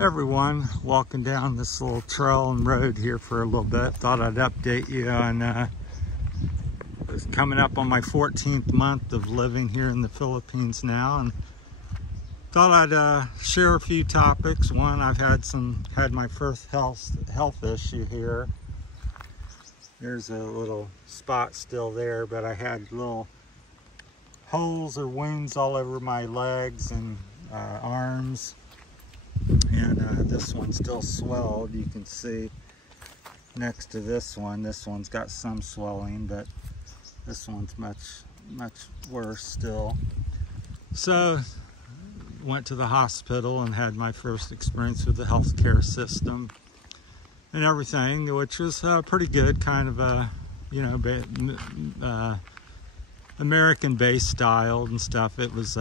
Everyone, walking down this little trail and road here for a little bit. Thought I'd update you on it's coming up on my 14th month of living here in the Philippines now, and thought I'd share a few topics. One, I've had my first health issue here. There's a little spot still there, but I had little holes or wounds all over my legs and arms. And this one's still swelled. You can see next to this one's got some swelling, but this one's much worse still. So went to the hospital and had my first experience with the healthcare system and everything, which was pretty good, kind of a, you know, American-based style and stuff. It was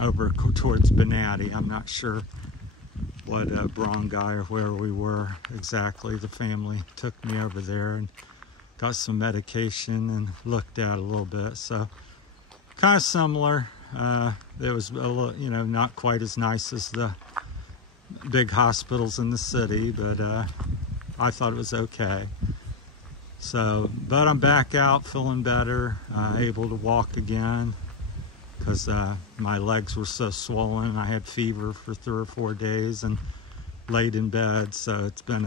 over towards Barotac. I'm not sure what barangay or where we were exactly. The family took me over there and got some medication and looked at a little bit. So kind of similar. It was a little, you know, not quite as nice as the big hospitals in the city, but I thought it was okay. So, but I'm back out feeling better, able to walk again, because my legs were so swollen. I had fever for 3 or 4 days and laid in bed. So it's been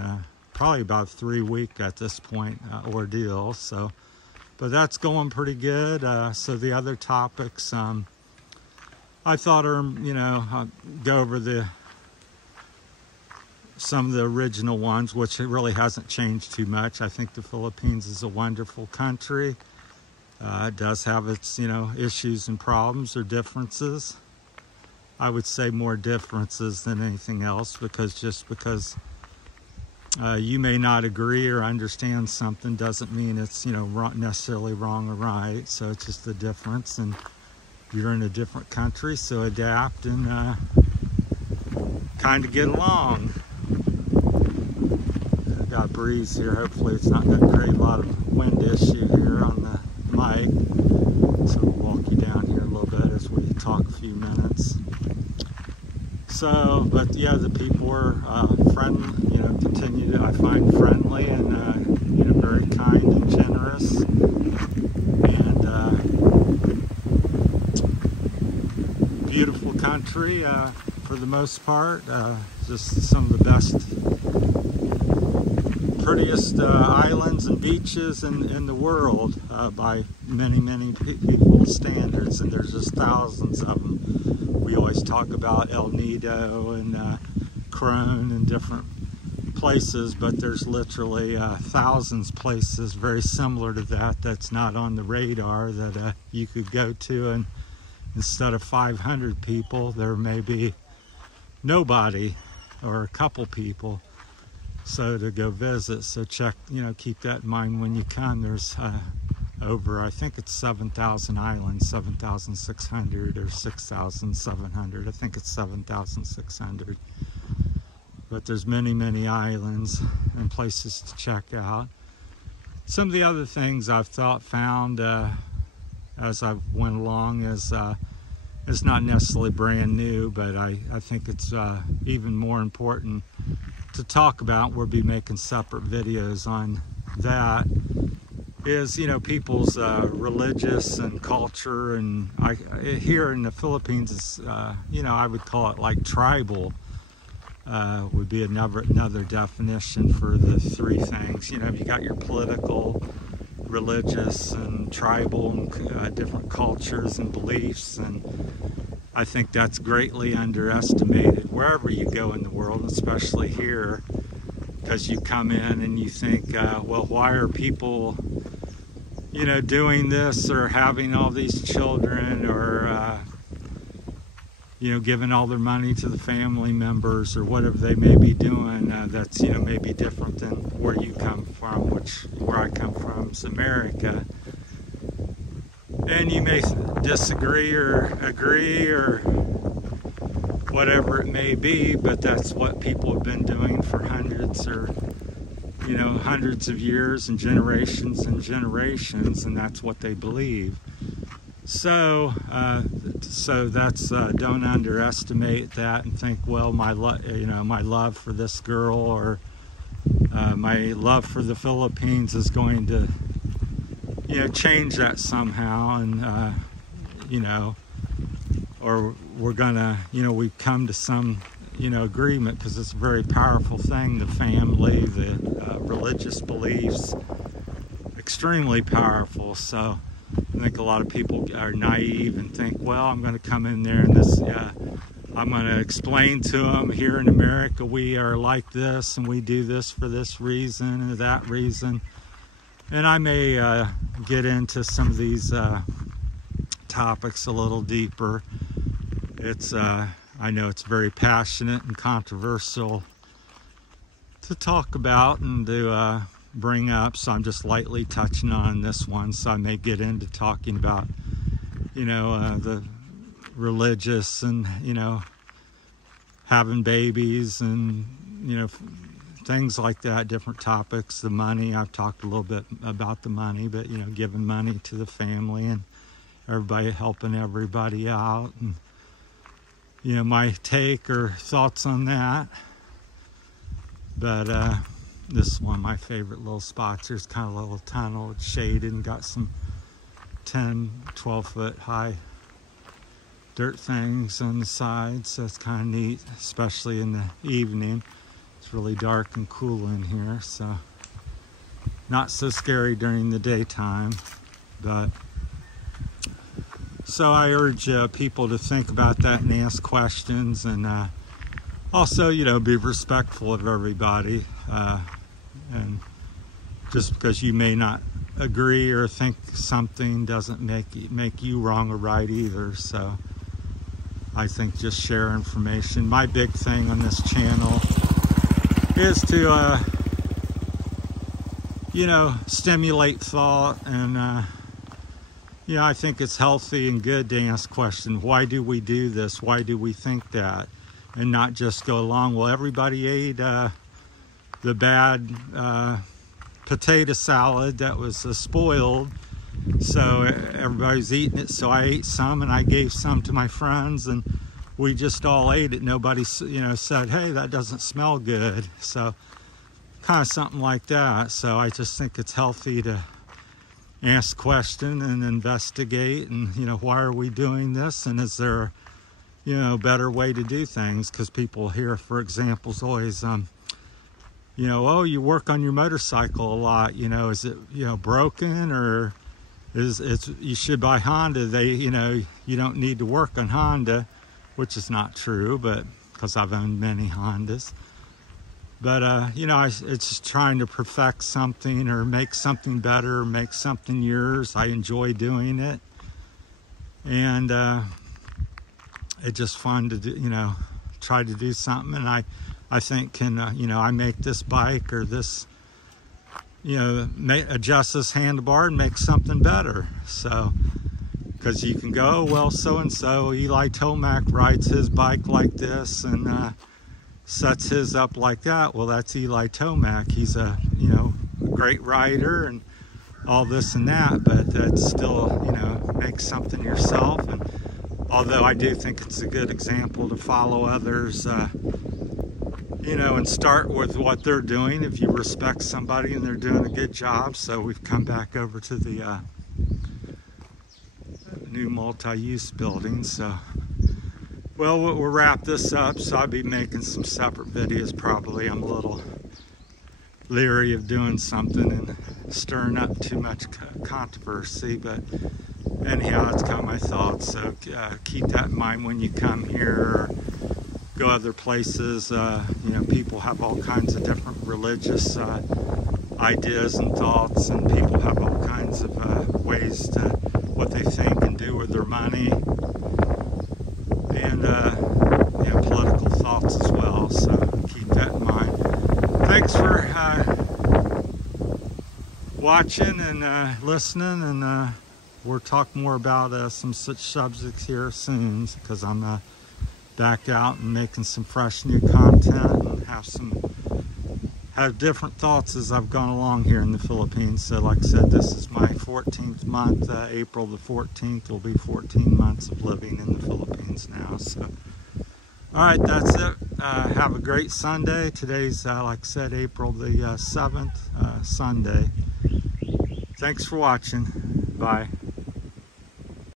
probably about 3-week at this point ordeal. So, but that's going pretty good. So the other topics, I thought are, you know, I'll go over some of the original ones, which it really hasn't changed too much. I think the Philippines is a wonderful country. It does have its, you know, issues and problems or differences. I would say more differences than anything else, because just because you may not agree or understand something doesn't mean it's, you know, necessarily wrong or right. So it's just a difference, and you're in a different country, so adapt and kind of get along. I've got a breeze here. Hopefully it's not going to create a lot of wind issue here on the mic. So we'll walk you down here a little bit as we talk a few minutes. So, but yeah, the people were friendly, you know, I find friendly and, you know, very kind and generous. And beautiful country for the most part. Just some of the best, prettiest islands and beaches in the world by many people's standards, and there's just thousands of them. We always talk about El Nido and Crone and different places, but there's literally thousands of places very similar to that that's not on the radar that you could go to, and instead of 500 people there may be nobody or a couple people, so to go visit. So check, you know, keep that in mind when you come. There's over, I think it's 7,000 islands, 7,600 or 6,700. I think it's 7,600. But there's many islands and places to check out. Some of the other things I've found as I went along is not necessarily brand new, but I think it's even more important to talk about. We'll be making separate videos on that. Is, you know, people's religious and culture, and here in the Philippines, it's, you know, I would call it like tribal. Would be another definition for the three things. You know, you got your political, religious, and tribal, and different cultures and beliefs, and I think that's greatly underestimated wherever you go in the world, especially here, because you come in and you think, well, why are people, you know, doing this or having all these children, or you know, giving all their money to the family members or whatever they may be doing, that's, you know, maybe different than where you come from, where I come from is America. And you may disagree or agree or whatever it may be, but that's what people have been doing for hundreds of years and generations, and that's what they believe. So So that's don't underestimate that and think, well, my love for this girl or my love for the Philippines is going to change that somehow, and or we're gonna we've come to some agreement, because it's a very powerful thing, the family, the religious beliefs, extremely powerful. So I think a lot of people are naive and think, well, I'm going to come in there and I'm going to explain to them, here in America we are like this and we do this for this reason and that reason. And I may get into some of these topics a little deeper. It's I know it's very passionate and controversial to talk about and to bring up, so I'm just lightly touching on this one. So I may get into talking about the religious and having babies and things like that, different topics. The money, I've talked a little bit about the money, but giving money to the family and everybody, helping everybody out, and my take or thoughts on that. But this is one of my favorite little spots. There's kind of a little tunnel, it's shaded and got some 10-12 foot high dirt things on the sides, so it's kind of neat, especially in the evening. It's really dark and cool in here, so not so scary during the daytime. But so I urge people to think about that and ask questions, and also be respectful of everybody, and just because you may not agree or think something doesn't make you wrong or right either. So I think just share information. My big thing on this channel is to stimulate thought, and I think it's healthy and good to ask questions. Why do we do this? Why do we think that? And not just go along, well, everybody ate the bad potato salad that was spoiled, so everybody's eating it, so I ate some and I gave some to my friends and we just all ate it. Nobody said, hey, that doesn't smell good. So kind of something like that. So I just think it's healthy to ask questions and investigate, and why are we doing this, and is there a better way to do things? Because people here, for example, is always oh, you work on your motorcycle a lot, is it broken, or you should buy Honda. you don't need to work on Honda, which is not true, but because I've owned many Hondas. But it's just trying to perfect something or make something better, make something yours. I enjoy doing it, and it's just fun to do, try to do something. And I think can I make this bike or this adjust this handlebar and make something better. So because you can go, well, so and so Eli Tomac rides his bike like this and sets his up like that. Well, that's Eli Tomac. He's a great rider and all this and that, but that's still make something yourself. And although I do think it's a good example to follow others, and start with what they're doing if you respect somebody and they're doing a good job. So we've come back over to the new multi-use building. So, well, we'll wrap this up. So I'll be making some separate videos probably. I'm a little leery of doing something and stirring up too much controversy, but anyhow, it's kind of my thoughts. So keep that in mind when you come here or go other places. People have all kinds of different religious ideas and thoughts, and people have all kinds of ways to what they think and do with their money, and political thoughts as well. So keep that in mind. Thanks for watching and listening, and we'll talk more about some such subjects here soon, because I'm back out and making some fresh new content and have different thoughts as I've gone along here in the Philippines. So like I said, this is my 14th month. April the 14th will be 14 months of living in the Philippines now. So, all right, that's it. Have a great Sunday. Today's, like I said, April the 7th, Sunday. Thanks for watching. Bye.